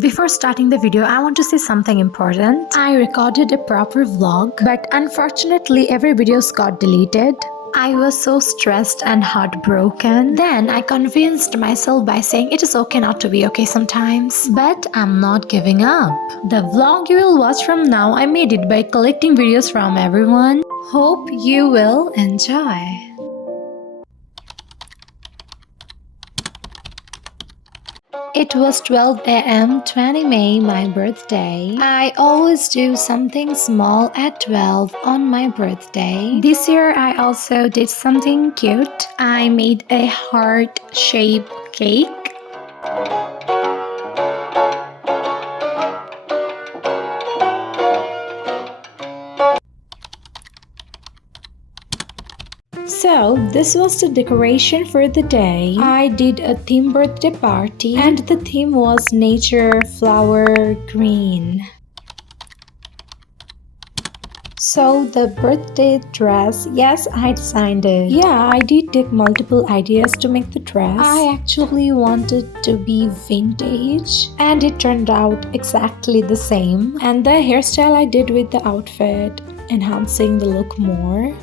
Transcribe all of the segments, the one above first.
Before starting the video, I want to say something important. I recorded a proper vlog, but unfortunately every video got deleted. I was so stressed and heartbroken. Then I convinced myself by saying it is okay not to be okay sometimes. But I'm not giving up. The vlog you will watch from now, I made it by collecting videos from everyone. Hope you will enjoy. It was 12 a.m. 20 May, my birthday. I always do something small at 12 on my birthday. This year I also did something cute. I made a heart-shaped cake. So this was the decoration for the day. I did a theme birthday party and the theme was nature, flower, green. So the birthday dress, yes, I designed it. Yeah, I did take multiple ideas to make the dress. I actually wanted to be vintage and it turned out exactly the same. And the hairstyle I did with the outfit, enhancing the look more.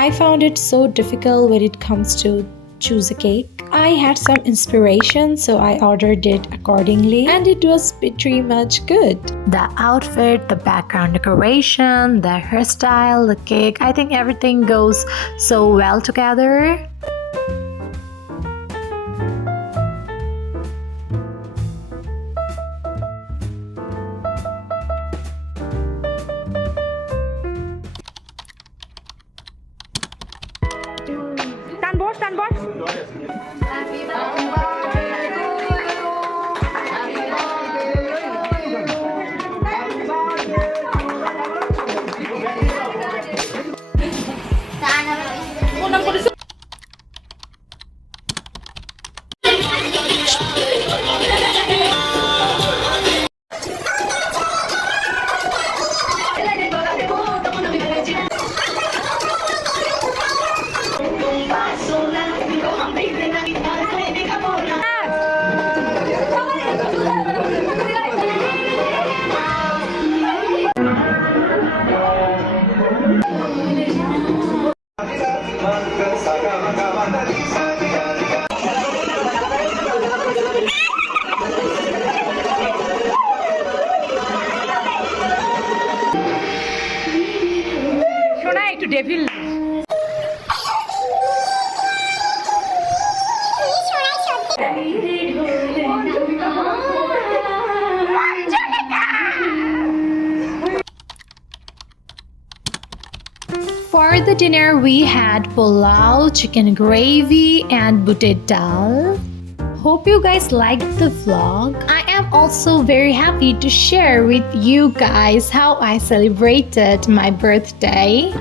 I found it so difficult when it comes to choose a cake. I had some inspiration, so I ordered it accordingly and it was pretty much good. The outfit, the background decoration, the hairstyle, the cake, I think everything goes so well together. Stand boss. Devil. For the dinner, we had pulao, chicken gravy, and butte dal. Hope you guys liked the vlog. I am also very happy to share with you guys how I celebrated my birthday.